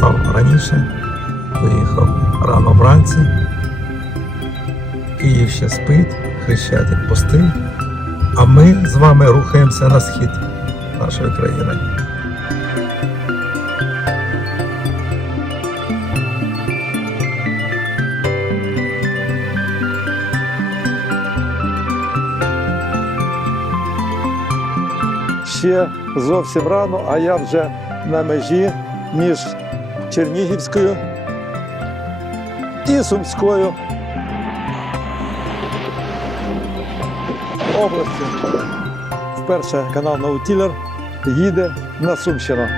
Встав раніше, виїхав рано вранці. Київ ще спить, Хрещатик пустий. А ми з вами рухаємося на схід нашої країни. Ще зовсім рано, а я вже на межі між Чернігівською і Сумською областю. Вперше канал Наутілер їде на Сумщину.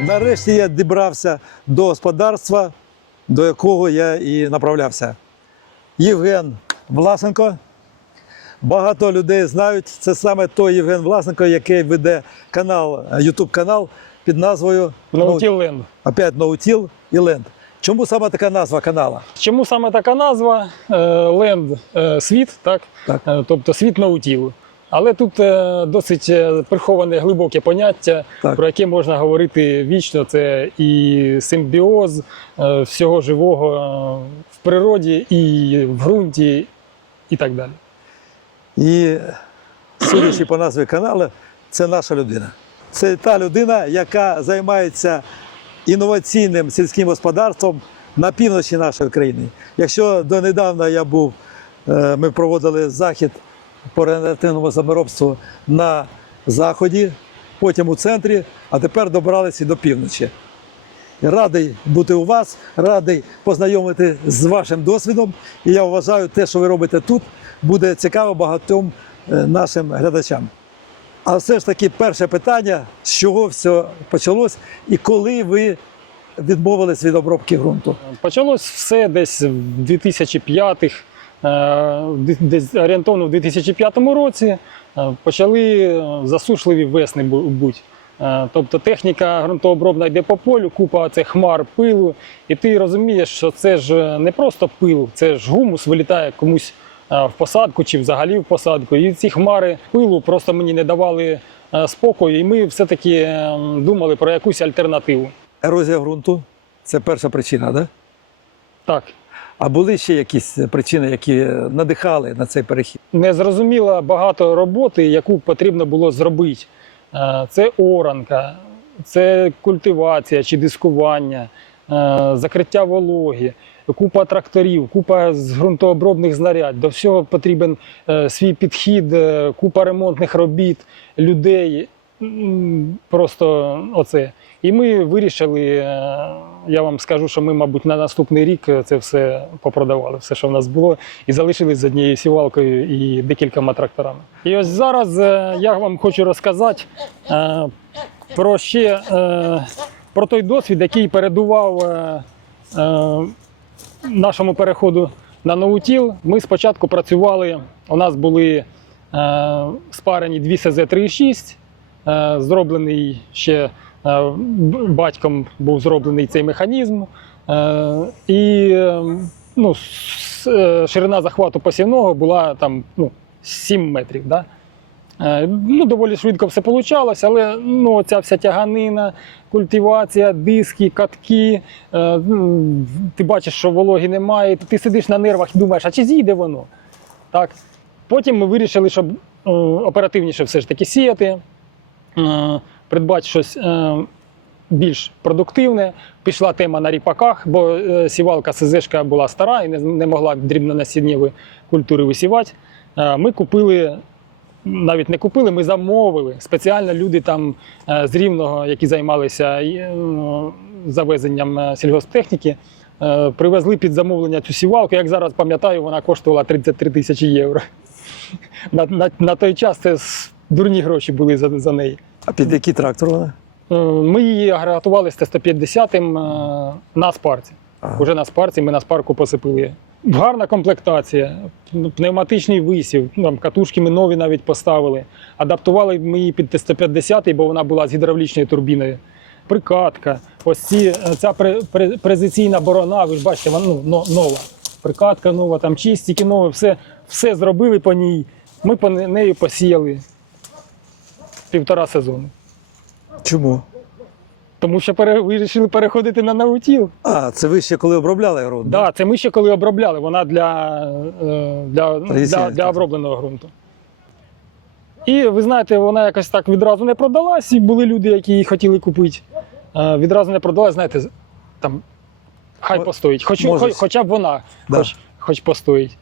Нарешті я дібрався до господарства, до якого я і направлявся. Євген Власенко. Багато людей знають. Це саме той Євген Власенко, який веде канал, YouTube канал під назвою Наутіл Ленд. опять Ноутіл і Ленд. Чому саме така назва канала? Чому саме така назва? Е, Ленд е, світ, так? Так. Е, Тобто світ наутілу. Але тут е, досить е, приховане глибоке поняття, Так. про яке можна говорити вічно. Це і симбіоз е, всього живого е, в природі, і в ґрунті, і так далі. І судячи по назві каналу, це наша людина. Це та людина, яка займається інноваційним сільським господарством на півночі нашої країни. Якщо донедавна я був, е, ми проводили захід по регенеративному замиробству на заході, потім у центрі, а тепер добралися до півночі. Радий бути у вас, радий познайомити з вашим досвідом. І я вважаю, те, що ви робите тут, буде цікаво багатьом е, нашим глядачам. А все ж таки, перше питання: з чого все почалось і коли ви відмовились від обробки ґрунту? Почалось все десь в 2005-х, е, десь орієнтовно в 2005 році. Е, Почали засушливі весни будь. Тобто техніка ґрунтообробна йде по полю, купа цих хмар пилу, і ти розумієш, що це ж не просто пил, це ж гумус вилітає комусь в посадку чи взагалі в посадку. І ці хмари пилу просто мені не давали е, спокою, і ми все-таки е, думали про якусь альтернативу. Ерозія ґрунту це перша причина, да? Так, А були ще якісь причини, які надихали на цей перехід? не зрозуміло багато роботи, яку потрібно було зробити. Е, Це оранка, це культивація чи дискування, е, закриття вологи, купа тракторів, купа з ґрунтообробних знарядь. До всього потрібен е, свій підхід, е, купа ремонтних робіт, людей. Просто оце. І ми вирішили, е, я вам скажу, що ми, мабуть, на наступний рік це все попродавали, все, що в нас було, і залишились з однією сівалкою і декількома тракторами. І ось зараз е, я вам хочу розказати е, про ще е, про той досвід, який передував е, е, нашому переходу на ноутіл. Ми спочатку працювали, у нас були е, спарені дві СЗ-3,6, е, зроблений ще е, батьком був зроблений цей механізм. Е, і е, ну, е, ширина захвату посівного була там ну, 7 метрів. Да? Е, Ну, доволі швидко все вийшло, але ну, ця вся тяганина, культивація, диски, катки. е, ну, Ти бачиш, що вологи немає, ти сидиш на нервах і думаєш, а чи зійде воно? Так. Потім ми вирішили, щоб е, оперативніше все ж таки сіяти, придбати щось більш продуктивне. Пішла тема на ріпаках, бо сівалка СЗшка була стара і не, могла дрібнонасіннєві культури висівати. Ми купили навіть не купили, ми замовили. Спеціально люди там е, з Рівного, які займалися е, завезенням е, сільгосптехніки, привезли під замовлення цю сівалку. Як зараз пам'ятаю, вона коштувала 33 тисячі євро. На, на, на той час це дурні гроші були за, за неї. А під який трактор вона? Ми її агрегатували з Т-150 е, на спарці. Ага. Уже на спарці ми на спарку посипили. Гарна комплектація, пневматичний висів, там катушки ми нові навіть поставили. Адаптували ми її під Т-150, бо вона була з гідравлічною турбіною. Прикатка, ось ці, ця пре- пре- презиційна борона, ви ж бачите, вона ну, нова. Прикатка нова, там чистики нові, все, все зробили по ній. Ми по нею посіяли. півтора сезону. Чому? Тому що пере, вирішили переходити на наутіл. А, це ви ще коли обробляли ґрунт? Да, це ми ще коли обробляли. Вона для, е, для, для, для обробленого ґрунту. І ви знаєте, вона якось так відразу не продалась, і були люди, які її хотіли купити. Е, Відразу не продалась, знаєте, там хай постоїть. Хоч, хоч, хоча б вона Да. хоч, хоч постоїть.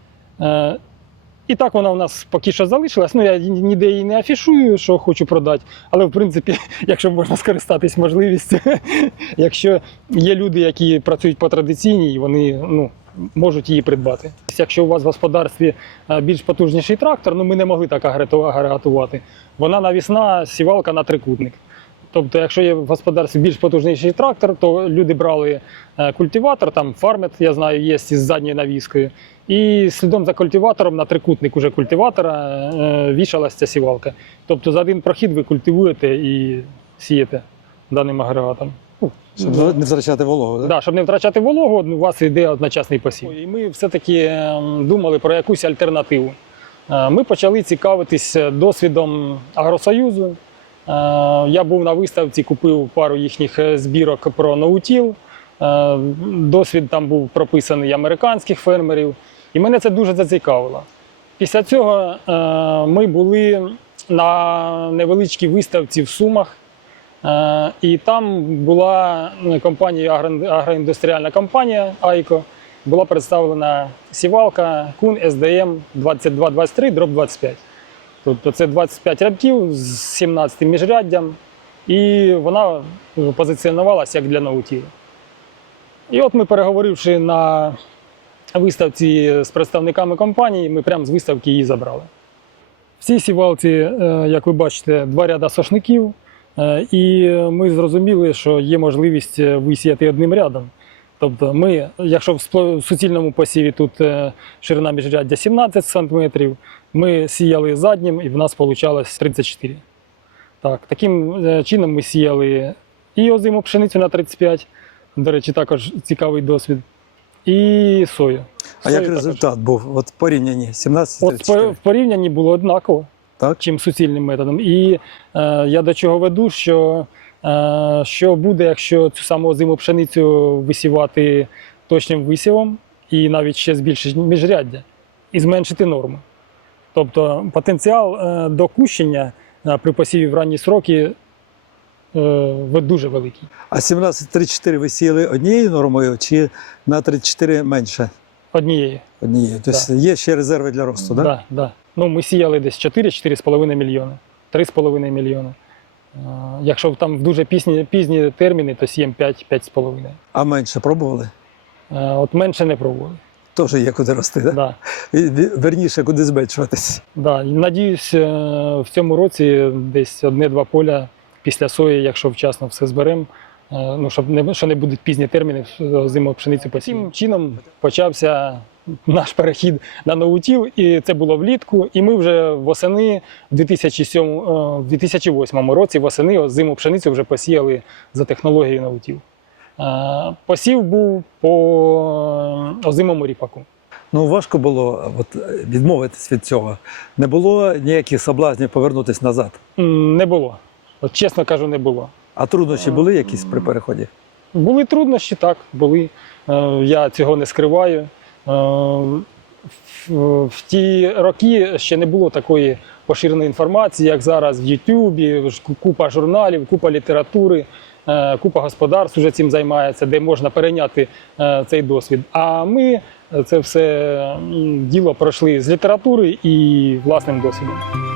І так вона у нас поки що залишилась. Ну, я ніде її не афішую, що хочу продати. Але в принципі, якщо можна скористатись можливістю, якщо є люди, які працюють по традиційній, вони ну, можуть її придбати. Якщо у вас в господарстві е, більш потужніший трактор, ну ми не могли так агрегатувати. Вона навісна сівалка на трикутник. Тобто, якщо є в господарстві більш потужніший трактор, то люди брали е, культиватор, там фармет, я знаю, є із задньою навіскою. І слідом за культиватором на трикутник уже культиватора е, вішалася ця сівалка. Тобто за один прохід ви культивуєте і сієте даним агрегатом. Ну, Щоб не втрачати вологу, так? Да, щоб не втрачати вологу, у вас йде одночасний посів. І ми все-таки ем, думали про якусь альтернативу. Е, Ми почали цікавитись досвідом Агросоюзу. Е, Я був на виставці, купив пару їхніх е, збірок про ноутіл. Е, Досвід там був прописаний американських фермерів, і мене це дуже зацікавило. Після цього е, ми були на невеличкій виставці в Сумах. Е, І там була е, компанія, агро- агроіндустріальна компанія Айко. Була представлена сівалка Кун SDM 2223 дроб 25. Тобто це 25 рядків з 17 міжряддям, і вона позиціонувалася як для наутілу. І от ми, переговоривши на виставці з представниками компанії, ми прямо з виставки її забрали. В цій сівалці, е, як ви бачите, два ряда сошників. Е, І ми зрозуміли, що є можливість е, висіяти одним рядом. Тобто, ми, якщо в суцільному посіві тут ширина міжряддя 17 см, ми сіяли заднім і в нас вийшло 34 Так, таким чином ми сіяли і озиму пшеницю на 35, до речі, також цікавий досвід, і сою. А як результат був? От порівнянні 17 От в порівнянні було однаково Так? чим суцільним методом. І е, я до чого веду, що, е, що буде, якщо цю саму озиму пшеницю висівати точним висівом і навіть ще збільшити міжряддя і зменшити норму. Тобто потенціал е, до кущення е, при посіві в ранні сроки дуже великий. А 17-34 ви сіяли однією нормою чи на 34 менше? Однієї. Однією. Тобто є ще резерви для росту, так? Да, да. Ну, ми сіяли десь 4-4,5 мільйони, 3,5 мільйони. Е, Якщо там в дуже пізні, пізні терміни, то сіємо 5-5,5. А менше пробували? Е, От менше не пробували. Теж є куди рости, так? Да. І Верніше, куди зменшуватись. Да. Надіюсь, е, в цьому році десь одне-два поля після сої, якщо вчасно все зберемо, е, ну, щоб не, що не будуть пізні терміни зиму пшениці посіву. Таким чином почався наш перехід на наутіл, і це було влітку. І ми вже восени в 2007, е, 2008 році восени зиму пшеницю вже посіяли за технологією наутіл. Е, Посів був по е, озимому ріпаку. Ну важко було от, відмовитись від цього. Не було ніяких соблазнів повернутися назад. Не було. От чесно кажу, не було. А труднощі були якісь при переході? Були труднощі, так, були. Е, Я цього не скриваю. Е, В, ті роки ще не було такої поширеної інформації, як зараз в Ютубі, купа журналів, купа літератури, е, купа господарств вже цим займається, де можна перейняти е, цей досвід. А ми це все діло пройшли з літератури і власним досвідом.